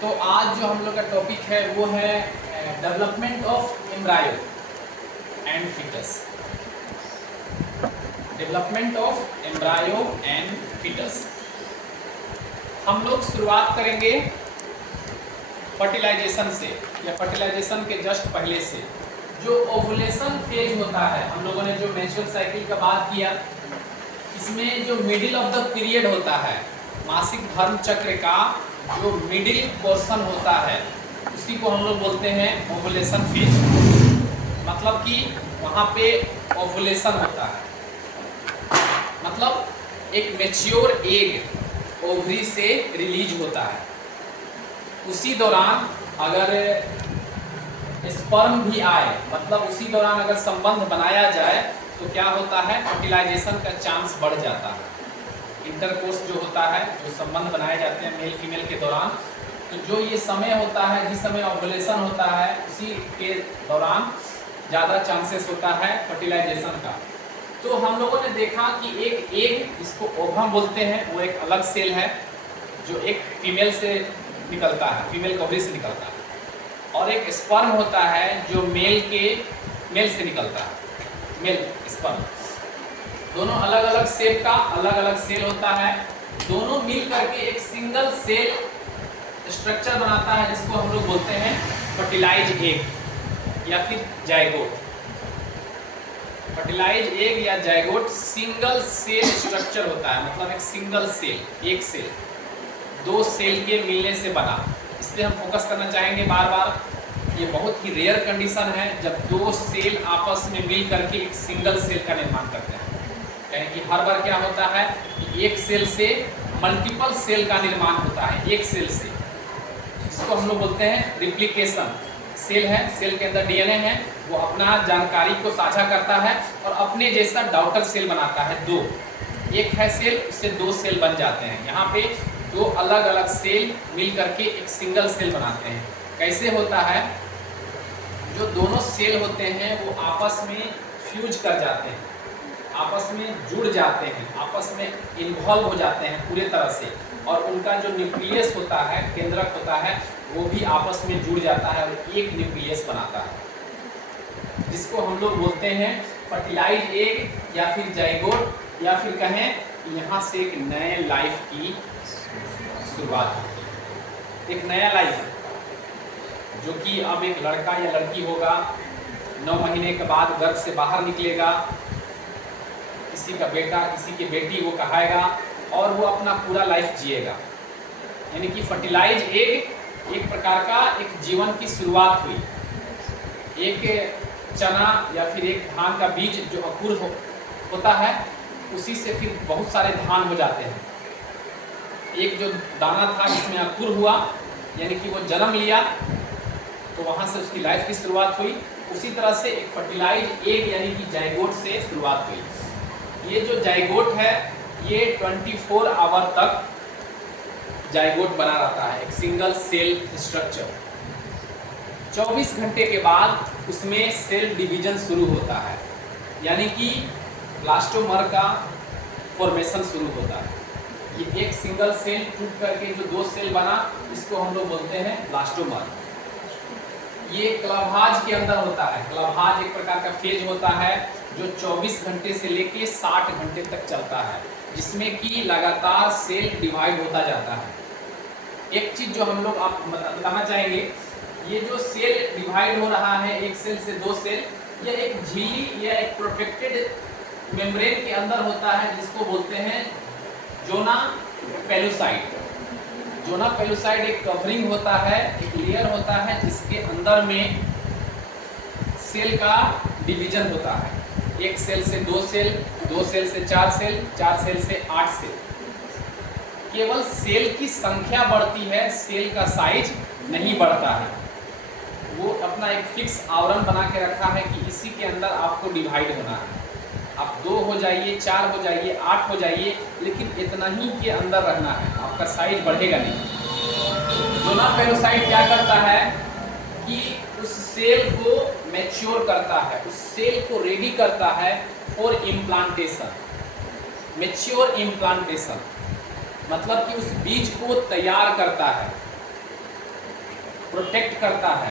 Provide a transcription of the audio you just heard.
तो आज जो हम लोग का टॉपिक है वो है development of embryo and foetus. Development of embryo and foetus. हम लोग शुरुआत करेंगे फर्टिलाइजेशन से या फर्टिलाइजेशन के जस्ट पहले से। जो ओवुलेशन फेज होता है, हम लोगों ने जो मेंस्ट्रुअल साइकिल का बात किया, इसमें जो मिडिल ऑफ द पीरियड होता है, मासिक धर्म चक्र का जो मिडिल पोर्शन होता है, उसी को हम लोग बोलते हैं ओवुलेशन फेज। मतलब कि वहाँ पे ओवुलेशन होता है, मतलब एक मैच्योर एग ओवरी से रिलीज होता है। उसी दौरान अगर स्पर्म भी आए, मतलब उसी दौरान अगर संबंध बनाया जाए तो क्या होता है, फर्टिलाइजेशन का चांस बढ़ जाता है। इंटरकोर्स जो होता है, जो संबंध बनाए जाते हैं मेल फीमेल के दौरान, तो जो ये समय होता है जिस समय ओवुलेशन होता है, उसी के दौरान ज़्यादा चांसेस होता है फर्टिलाइजेशन का। तो हम लोगों ने देखा कि एक एग, जिसको ओवम बोलते हैं, वो एक अलग सेल है जो एक फीमेल से निकलता है, फीमेल ओवरी से निकलता है, और एक स्पर्म होता है जो मेल से निकलता है, मेल स्पर्म। दोनों अलग अलग शेप का अलग अलग सेल होता है, दोनों मिल करके एक सिंगल सेल स्ट्रक्चर बनाता है, जिसको हम लोग बोलते हैं फर्टिलाइज एग या फिर जायगोट। फर्टिलाइज एग या जायगोट सिंगल सेल स्ट्रक्चर होता है, मतलब एक सिंगल सेल, एक सेल दो सेल के मिलने से बना। इसलिए हम फोकस करना चाहेंगे बार बार, ये बहुत ही रेयर कंडीशन है जब दो सेल आपस में मिल करके एक सिंगल सेल का निर्माण करते हैं। कहें कि हर बार क्या होता है कि एक सेल से मल्टीपल सेल का निर्माण होता है, एक सेल से, जिसको हम लोग बोलते हैं रिप्लिकेशन। सेल है, सेल के अंदर डीएनए है, वो अपना जानकारी को साझा करता है और अपने जैसा डॉटर सेल बनाता है। दो, एक है सेल, उससे दो सेल बन जाते हैं। यहाँ पे दो अलग अलग सेल मिल करके एक सिंगल सेल बनाते हैं। कैसे होता है, जो दोनों सेल होते हैं वो आपस में फ्यूज कर जाते हैं, आपस में जुड़ जाते हैं, आपस में इन्वॉल्व हो जाते हैं पूरे तरह से, और उनका जो न्यूक्लियस होता है, केंद्रक होता है, वो भी आपस में जुड़ जाता है और एक न्यूक्लियस बनाता है, जिसको हम लोग बोलते हैं फर्टिलाइज एग या फिर जाइगोट, या फिर कहें यहाँ से एक नए लाइफ की शुरुआत होती है। एक नया लाइफ जो कि अब एक लड़का या लड़की होगा, 9 महीने के बाद गर्भ से बाहर निकलेगा, किसी का बेटा किसी की बेटी वो कहाएगा और वो अपना पूरा लाइफ जिएगा। यानी कि फर्टिलाइज एग एक प्रकार का एक जीवन की शुरुआत हुई। एक चना या फिर एक धान का बीज जो अंकुर होता है, उसी से फिर बहुत सारे धान हो जाते हैं। एक जो दाना था जिसमें अंकुर हुआ, यानी कि वो जन्म लिया, तो वहाँ से उसकी लाइफ की शुरुआत हुई। उसी तरह से एक फर्टिलाइज एग यानी कि जाइगोट से शुरुआत हुई। ये जो जाइगोट है ये 24 आवर तक जाइगोट बना रहता है, एक सिंगल सेल स्ट्रक्चर। 24 घंटे के बाद उसमें सेल डिवीजन शुरू होता है, यानी कि ब्लास्टोमर का फॉर्मेशन शुरू होता है। ये एक सिंगल सेल टूट करके जो दो सेल बना, इसको हम लोग बोलते हैं ब्लास्टोमर। ये क्लवहाज के अंदर होता है। क्लवहाज एक प्रकार का फेज होता है जो 24 घंटे से लेके 60 घंटे तक चलता है, जिसमें कि लगातार सेल डिवाइड होता जाता है। एक चीज जो हम लोग आप बताना चाहेंगे, ये जो सेल डिवाइड हो रहा है एक सेल से दो सेल, यह एक झिल्ली या एक प्रोटेक्टेड मेम्ब्रेन के अंदर होता है, जिसको बोलते हैं जोना पेलुसाइड। जोना पेलुसाइड एक कवरिंग होता है, एक लेयर होता है, जिसके अंदर में सेल का डिवीजन होता है। एक सेल से दो सेल, दो सेल से चार सेल, चार सेल से 8 सेल। केवल सेल की संख्या बढ़ती है, सेल का साइज नहीं बढ़ता है। वो अपना एक फिक्स आवरण बना के रखा है कि इसी के अंदर आपको डिवाइड होना है। आप 2 हो जाइए, 4 हो जाइए, 8 हो जाइए, लेकिन इतना ही के अंदर रहना है, आपका साइज बढ़ेगा नहीं। जोना पेलुसाइड क्या करता है कि उस सेल को मैच्योर करता है, उस सेल को रेडी करता है फॉर इम्प्लांटेशन। मैच्योर इम्प्लांटेशन मतलब कि उस बीज को तैयार करता है। प्रोटेक्ट करता है।